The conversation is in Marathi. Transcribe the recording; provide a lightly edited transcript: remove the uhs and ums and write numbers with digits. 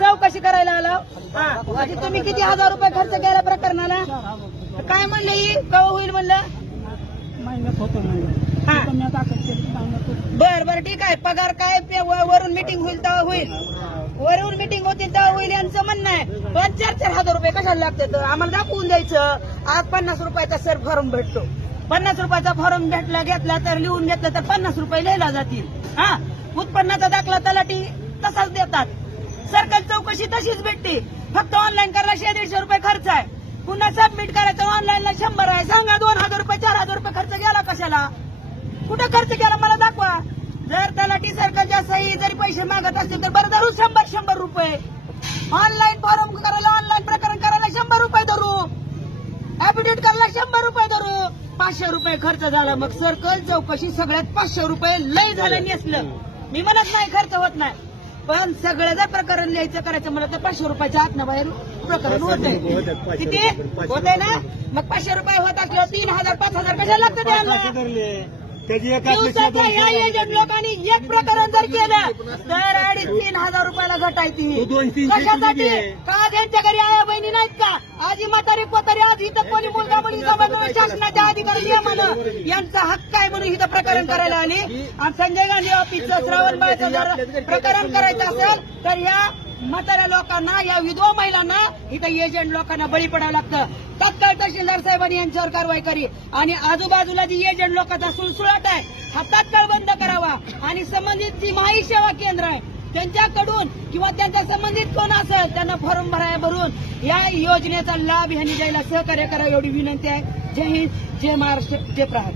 चौकशी करायला आला. आधी तुम्ही किती हजार रुपये खर्च केला प्रकरणाला? काय म्हणले ही कवा होईल म्हणलं? बर बर ठीक आहे. पगार काय वरून मिटिंग होईल तेव्हा होईल, वरून मिटिंग होतील तेव्हा होईल यांचं म्हणणं आहे. पण 4-4 हजार रुपये कशाला लागतात? आम्हाला दाखवून द्यायचं. आज 50 रुपयाचा सर फॉर्म भेटतो. 50 रुपयाचा फॉर्म भेटला घेतला तर लिहून घेतला तर 50 रुपये लिहिला जातील. हा, उत्पन्नाचा दाखला तलाठी तसाच देतात. सरकारी चौकशी तशीच भेटते. फक्त ऑनलाईन करायला 100-150 रुपये खर्च आहे. पुन्हा सबमिट करायचं ऑनलाईनला 100 आहे. सांगा 2000 रुपये 4000 रुपये खर्च गेला कशाला? कुठं खर्च केला मला दाखवा. जर तलाठी सरकारच्या सही जरी पैसे मागत असतील तर बरं धरू 100 रुपये. ऑनलाईन फॉर्म करायला ऑनलाईन प्रकरण करायला 100 रुपये धरू. ऍफिडेव्हिट करायला 100 रुपये धरू. 500 रुपये खर्च झाला. मग सर्कल चौकशी सगळ्यात 500 रुपये लय झालं नेसलं. मी म्हणत नाही खर्च होत नाही, पण सगळं जर प्रकरण लिहायचं करायचं मला तर 500 रुपयाच्या आतनं बाहेर प्रकरण होतंय. किती होतंय ना? मग 500 रुपये होत असल्यावर 3000-5000 कशाला लागतं द्यायला? दिवसाच्या या एजंट लोकांनी एक प्रकरण जर केलं तर 2,500-3,000 रुपयाला घटायची. कशासाठी? का त्यांच्या घरी आया बहिणी नाहीत का? आजी म्हातारी कोतारी आज इथं कोणी मुलगा मुली समन्वय शासनाच्या अधिकारी नियमानं यांचा हक्क आहे म्हणून इथं प्रकरण करायला आली. आणि संजय गांधी ऑफिसचं श्रावणबाळचं जर प्रकरण करायचं असेल तर या म्हाताऱ्या लोकांना, या विधवा महिलांना इथं एजंट लोकांना बळी पडावं लागतं. तत्काळ तहसीलदार साहेबांनी यांच्यावर कारवाई करी आणि आजूबाजूला जी एजंट लोकांचा सुळसुळाट आहे हा तात्काळ बंद करावा. आणि संबंधित जी माही सेवा केंद्र आहे त्यांच्याकडून किंवा त्यांच्या संबंधित कोण असेल त्यांना फॉर्म भरून या योजनेचा लाभ ह्यांनी द्यायला सहकार्य करा एवढी विनंती आहे. जय हिंद, जय महाराष्ट्र, जय प्रहार.